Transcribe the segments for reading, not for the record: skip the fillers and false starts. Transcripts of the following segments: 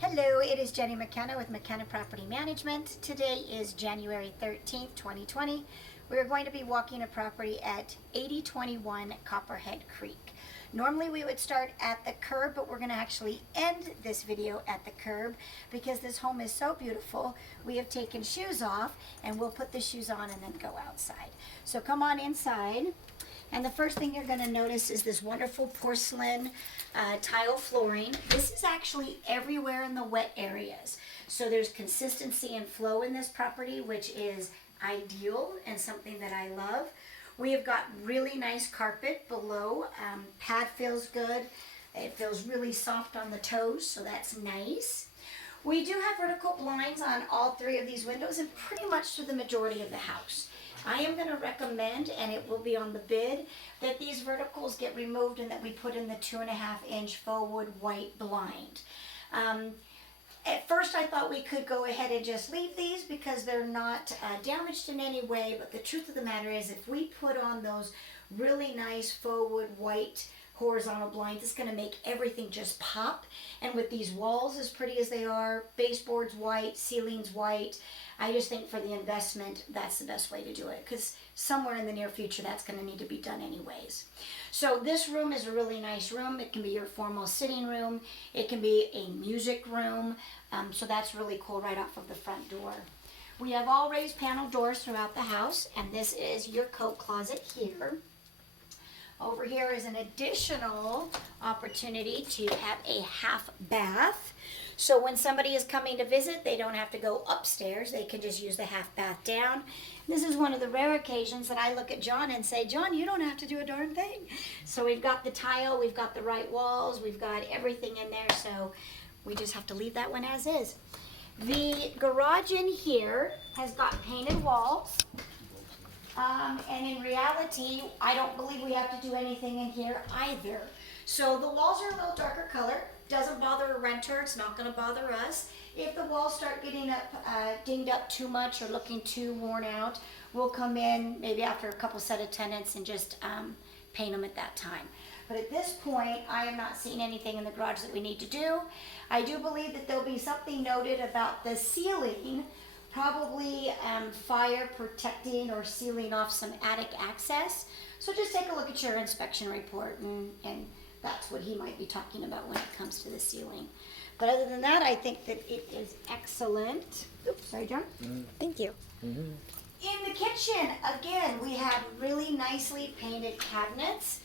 Hello, it is Jenny McKenna with McKenna Property Management. Today is January 13th, 2020. We're going to be walking a property at 8021 Copperhead Creek. Normally we would start at the curb, but we're going to actually end this video at the curb because this home is so beautiful. We have taken shoes off and we'll put the shoes on and then go outside. So come on inside. And the first thing you're going to notice is this wonderful porcelain tile flooring. This is actually everywhere in the wet areas. So there's consistency and flow in this property, which is ideal and something that I love. We have got really nice carpet below. Pad feels good. It feels really soft on the toes, so that's nice. We do have vertical blinds on all three of these windows and pretty much to the majority of the house. I am going to recommend, and it will be on the bid, that these verticals get removed and that we put in the 2.5-inch faux wood white blind. At first I thought we could go ahead and just leave these because they're not damaged in any way, but the truth of the matter is if we put on those really nice faux wood white horizontal blinds, it's going to make everything just pop. And with these walls as pretty as they are, baseboards white, ceilings white, I just think for the investment, that's the best way to do it because somewhere in the near future, that's going to need to be done anyways. So this room is a really nice room. It can be your formal sitting room. It can be a music room. So that's really cool right off of the front door. We have all raised panel doors throughout the house, and this is your coat closet here. Over here is an additional opportunity to have a half bath. So when somebody is coming to visit, they don't have to go upstairs. They can just use the half bath down. This is one of the rare occasions that I look at John and say, John, you don't have to do a darn thing. So we've got the tile, we've got the right walls, we've got everything in there. So we just have to leave that one as is. The garage in here has got painted walls. And in reality, I don't believe we have to do anything in here either. So the walls are a little darker color. Doesn't bother a renter. It's not going to bother us. If the walls start getting dinged up too much or looking too worn out, we'll come in maybe after a couple set of tenants and just paint them at that time. But at this point, I am not seeing anything in the garage that we need to do. I do believe that there'll be something noted about the ceiling, probably fire protecting or sealing off some attic access. So just take a look at your inspection report and that's what he might be talking about when it comes to the ceiling. But other than that, I think that it is excellent. Oops, sorry, John. Thank you. In the kitchen, again, we have really nicely painted cabinets,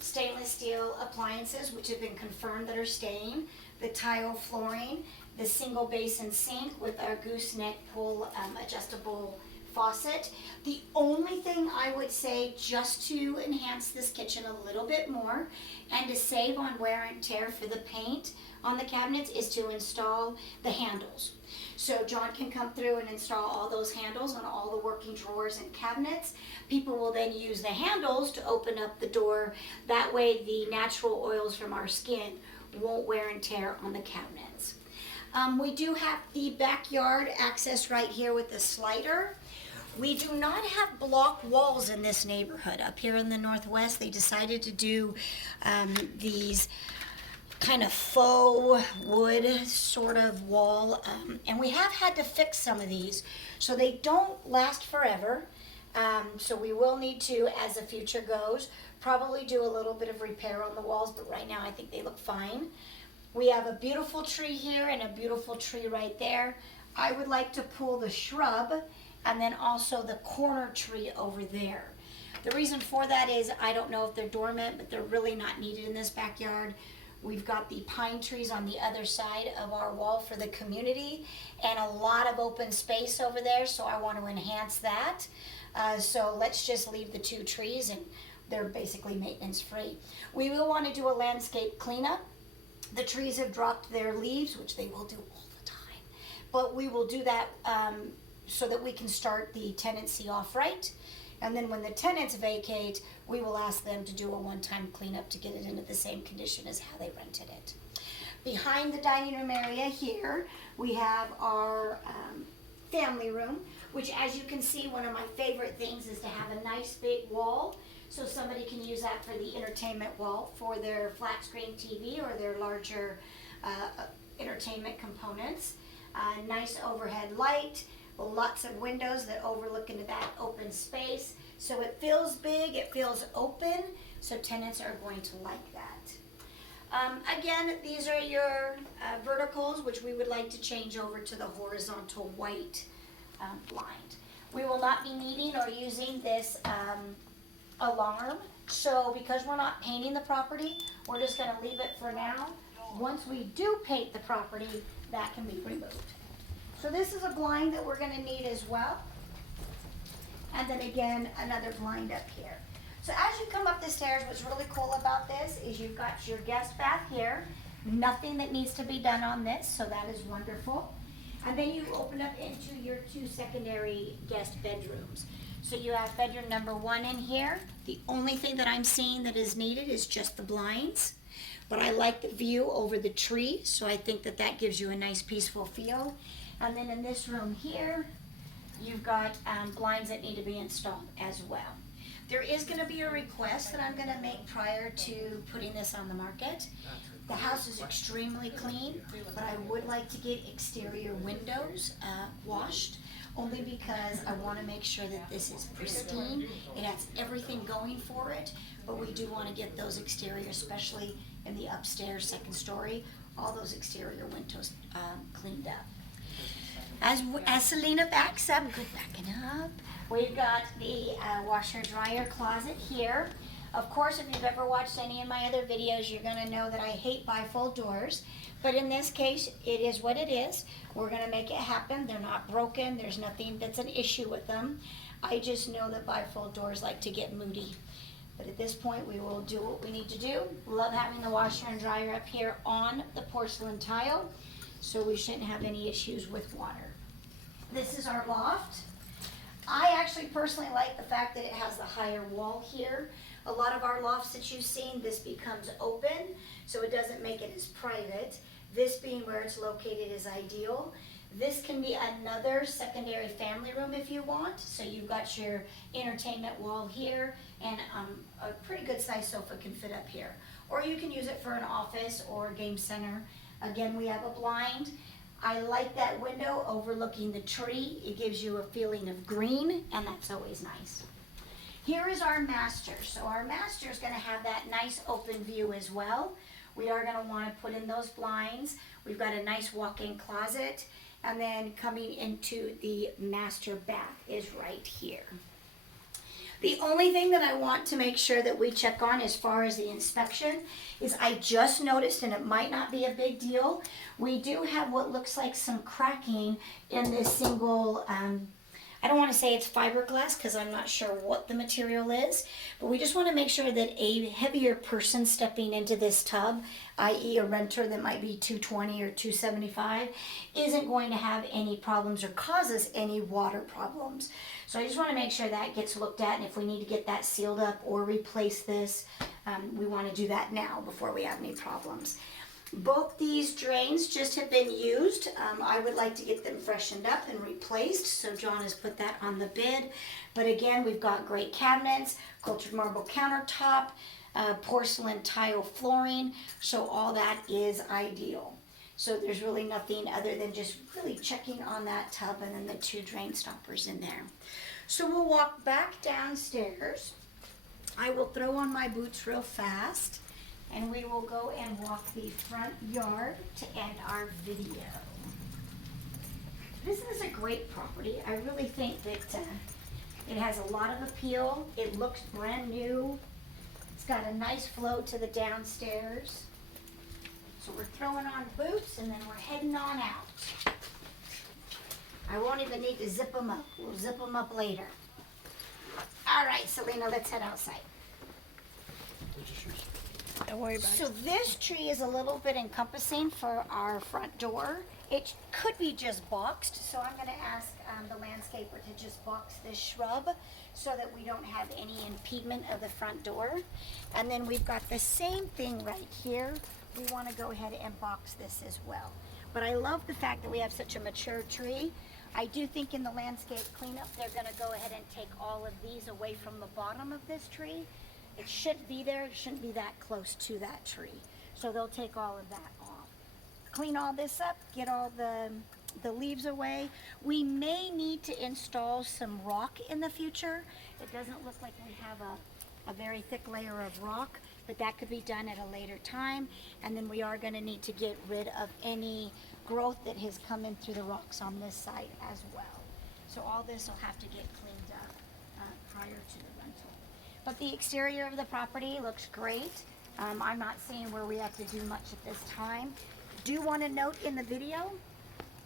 stainless steel appliances, which have been confirmed that are staying, the tile flooring, the single basin sink with our gooseneck pull adjustable faucet. The only thing I would say just to enhance this kitchen a little bit more and to save on wear and tear for the paint on the cabinets is to install the handles. So John can come through and install all those handles on all the working drawers and cabinets. People will then use the handles to open up the door. That way the natural oils from our skin won't wear and tear on the cabinets. We do have the backyard access right here with the slider. We do not have block walls in this neighborhood. Up here in the Northwest, they decided to do these kind of faux wood sort of wall. And we have had to fix some of these. So they don't last forever. So we will need to, as the future goes, probably do a little bit of repair on the walls. But right now, I think they look fine. We have a beautiful tree here and a beautiful tree right there. I would like to pull the shrub and then also the corner tree over there. The reason for that is I don't know if they're dormant, but they're really not needed in this backyard. We've got the pine trees on the other side of our wall for the community and a lot of open space over there, so I want to enhance that. So let's just leave the two trees and they're basically maintenance free. We will want to do a landscape cleanup. The trees have dropped their leaves, which they will do all the time. But we will do that so that we can start the tenancy off right. And then when the tenants vacate, we will ask them to do a one-time cleanup to get it into the same condition as how they rented it. Behind the dining room area here, we have our family room, which as you can see, one of my favorite things is to have a nice big wall. So somebody can use that for the entertainment wall for their flat screen TV or their larger entertainment components. Nice overhead light, lots of windows that overlook into that open space. So it feels big, it feels open, so tenants are going to like that. Again, these are your verticals, which we would like to change over to the horizontal white blind. We will not be needing or using this alarm. So because we're not painting the property, we're just going to leave it for now. Once we do paint the property, that can be removed. So this is a blind that we're going to need as well. And then again, another blind up here. So as you come up the stairs, what's really cool about this is you've got your guest bath here. Nothing that needs to be done on this, so that is wonderful. And then you open up into your 2 secondary guest bedrooms. So you have bedroom number 1 in here. The only thing that I'm seeing that is needed is just the blinds. But I like the view over the tree, so I think that that gives you a nice peaceful feel. And then in this room here, you've got blinds that need to be installed as well. There is going to be a request that I'm going to make prior to putting this on the market. The house is extremely clean, but I would like to get exterior windows washed, only because I want to make sure that this is pristine. It has everything going for it, but we do want to get those exteriors, especially in the upstairs second story, all those exterior windows cleaned up. As Selena backs up, good backing up, we've got the washer dryer closet here. Of course, if you've ever watched any of my other videos, you're going to know that I hate bifold doors. But in this case, it is what it is. We're going to make it happen. They're not broken. There's nothing that's an issue with them. I just know that bifold doors like to get moody. But at this point, we will do what we need to do. Love having the washer and dryer up here on the porcelain tile, so we shouldn't have any issues with water. This is our loft. I actually personally like the fact that it has the higher wall here. A lot of our lofts that you've seen, this becomes open, so it doesn't make it as private. This being where it's located is ideal. This can be another secondary family room if you want. So you've got your entertainment wall here, and a pretty good size sofa can fit up here. Or you can use it for an office or game center. Again, we have a blind. I like that window overlooking the tree. It gives you a feeling of green, and that's always nice. Here is our master. So our master is going to have that nice open view as well. We are going to want to put in those blinds. We've got a nice walk-in closet, and then coming into the master bath is right here. The only thing that I want to make sure that we check on as far as the inspection is I just noticed, and it might not be a big deal, we do have what looks like some cracking in this single, I don't want to say it's fiberglass because I'm not sure what the material is, but we just want to make sure that a heavier person stepping into this tub, i.e. a renter that might be 220 or 275, isn't going to have any problems or cause us any water problems. So I just want to make sure that gets looked at, and if we need to get that sealed up or replace this, we want to do that now before we have any problems. Both these drains just have been used. I would like to get them freshened up and replaced, so John has put that on the bid. But again, we've got great cabinets, cultured marble countertop, porcelain tile flooring, so all that is ideal. So there's really nothing other than just really checking on that tub and then the 2 drain stoppers in there. So we'll walk back downstairs. I will throw on my boots real fast, and we will go and walk the front yard to end our video. This is a great property. I really think that it has a lot of appeal. It looks brand new. It's got a nice flow to the downstairs. So we're throwing on boots, and then we're heading on out. I won't even need to zip them up. We'll zip them up later. All right, Selena, let's head outside. Don't worry about it. So this tree is a little bit encompassing for our front door. It could be just boxed, so I'm going to ask the landscaper to just box this shrub so that we don't have any impediment of the front door. And then we've got the same thing right here. We want to go ahead and box this as well. But I love the fact that we have such a mature tree. I do think in the landscape cleanup, they're going to go ahead and take all of these away from the bottom of this tree. It shouldn't be there. It shouldn't be that close to that tree. So they'll take all of that off. clean all this up, get all the leaves away. We may need to install some rock in the future. It doesn't look like we have a very thick layer of rock, but that could be done at a later time. And then we are going to need to get rid of any growth that has come in through the rocks on this side as well. So all this will have to get cleaned up prior to the rental. But the exterior of the property looks great. I'm not seeing where we have to do much at this time. Do want to note in the video,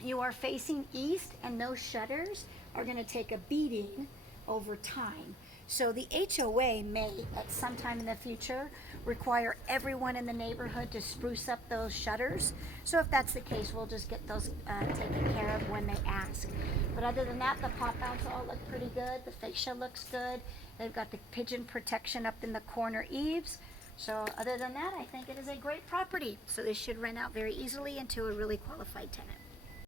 you are facing east and those shutters are going to take a beating over time. So the HOA may, at some time in the future, require everyone in the neighborhood to spruce up those shutters. So if that's the case, we'll just get those taken care of when they ask. But other than that, the pop-outs all look pretty good. The fascia looks good. They've got the pigeon protection up in the corner eaves. So other than that, I think it is a great property. So this should rent out very easily and to a really qualified tenant.